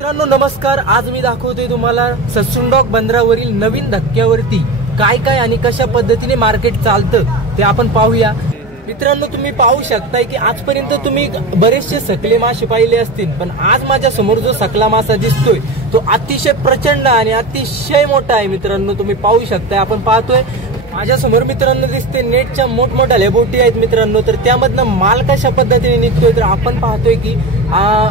मित्रांनो नमस्कार। आज मी दाखवतोय तुम्हाला ससून बंदरावरील नवीन धक्क्यावरती काय काय आणि कशा पद्धतीने मार्केट चालतं ते आपण पाहूया। मित्रांनो तुम्ही पाहू शकताय की आजपर्यंत तुम्ही बरेचसे सकले मासे पाहिले असतील, पण आज माझ्या समोर जो सकला मासा दिसतोय तो अतिशय प्रचंड आणि अतिशय मोठा आहे। मित्रांनो तुम्ही पाहू शकताय, आपण पाहतोय माझ्या समोर मित्रांनो दिसते नेटच्या मोठमोठ्या बोटी आहेत मित्रांनो। तर त्यामधनं माल कशा पद्धतीने निघतोय तर आपण पाहतोय की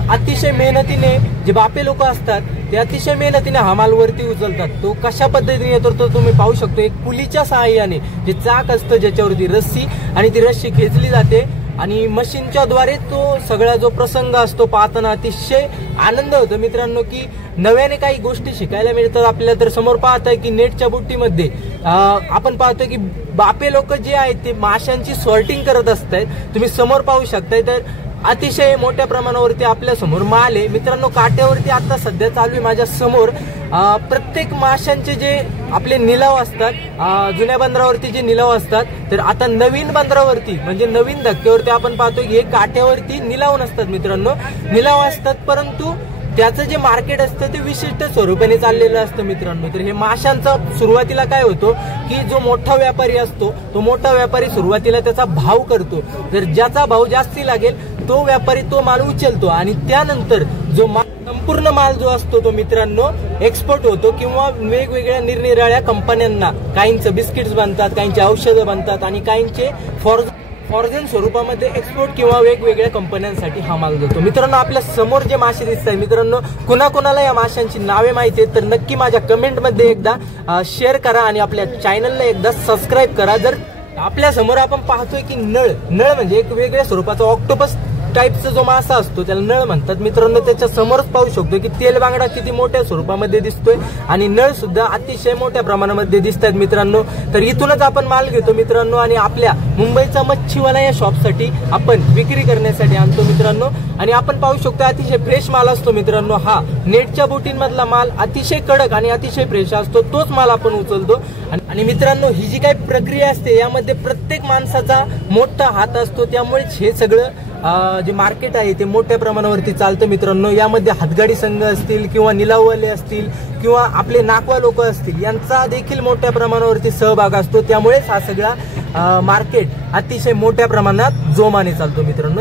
अतिशय मेहनतीने जे बापे लोक असतात ते अतिशय मेहनतीने हा माल वरती उचलतात। तो कशा पद्धतीने येतो तो तुम्ही पाहू शकतो। एक पुलीच्या सहाय्याने जे चाक असतं ज्याच्यावरती रस्सी आणि ती रस्सी खेचली जाते आणि मशीनच्या द्वारे तो सगळा जो प्रसंग असतो पाहताना अतिशय आनंद होतो मित्रांनो की नव्याने काही गोष्टी शिकायला मिळतात आपल्याला। तर समोर पाहताय की नेटच्या बुट्टीमध्ये आपण पाहतोय की बापे लोक जे आहेत ते माशांची सॉर्टिंग करत असतात। तुम्ही समोर पाहू शकताय तर अतिशय मोठ्या प्रमाणावरती आपल्या समोर माल आहे मित्रांनो। काट्यावरती आता सध्या चालू आहे माझ्या समोर प्रत्येक माशांचे जे आपले निलाव असतात, जुन्या बंदरावरती जे निलाव असतात, तर आता नवीन बंदरावरती म्हणजे नवीन धक्क्यावरती आपण पाहतोय की हे काट्यावरती निलाव नसतात मित्रांनो, निलाव असतात परंतु त्याचं जे मार्केट असतं ते विशिष्ट स्वरूपाने चाललेलं असतं मित्रांनो। तर हे माशांचा सुरुवातीला काय होतो की जो मोठा व्यापारी असतो तो मोठा व्यापारी सुरुवातीला त्याचा भाव करतो, जर ज्याचा भाव जास्ती लागेल तो व्यापारी तो माल उचलतो आणि त्यानंतर जो संपूर्ण माल जो असतो तो मित्रांनो एक्सपोर्ट होतो किंवा वेगवेगळ्या निरनिराळ्या कंपन्यांना, काहींचे बिस्किट्स बनतात, काहींचे औषधं बनतात आणि काहींचे फॉर्जन स्वरूपामध्ये एक्सपोर्ट किंवा वेगवेगळ्या कंपन्यांसाठी हा माल जातो मित्रांनो। आपल्या समोर जे मासे दिसत आहेत मित्रांनो, कुणाकुणाला या माशांची नावे माहिती आहेत तर नक्की माझ्या कमेंटमध्ये एकदा शेअर करा आणि आपल्या चॅनलला एकदा सबस्क्राईब करा। जर आपल्या समोर आपण पाहतोय की नळ म्हणजे एक वेगळ्या स्वरूपाचा ऑक्टोपस टाईपचा जो मासा असतो त्याला नळ म्हणतात मित्रांनो। त्याच्या समोरच पाहू शकतो की तेल बांगडा किती मोठ्या स्वरूपामध्ये दिसतोय आणि नळ सुद्धा अतिशय मोठ्या प्रमाणामध्ये दिसतात मित्रांनो। तर इथूनच आपण माल घेतो मित्रांनो आणि आपल्या मुंबईचा मच्छीवाला या शॉपसाठी आपण विक्री करण्यासाठी आणतो मित्रांनो। आणि आपण पाहू शकतो अतिशय फ्रेश माल असतो मित्रांनो। हा नेटच्या बोटींमधला माल अतिशय कडक आणि अतिशय फ्रेश असतो, तोच माल आपण उचलतो। आणि मित्रांनो ही जी काही प्रक्रिया असते यामध्ये प्रत्येक माणसाचा मोठा हात असतो, त्यामुळेच हे सगळं जे मार्केट आहे ते मोठ्या प्रमाणावरती चालतं मित्रांनो। यामध्ये हातगाडी संघ असतील किंवा निलाववाले असतील किंवा आपले नाकवा लोक असतील यांचा देखील मोठ्या प्रमाणावरती सहभाग असतो, त्यामुळेच हा सगळा मार्केट अतिशय मोठ्या प्रमाणात जोमाने चालतो मित्रांनो।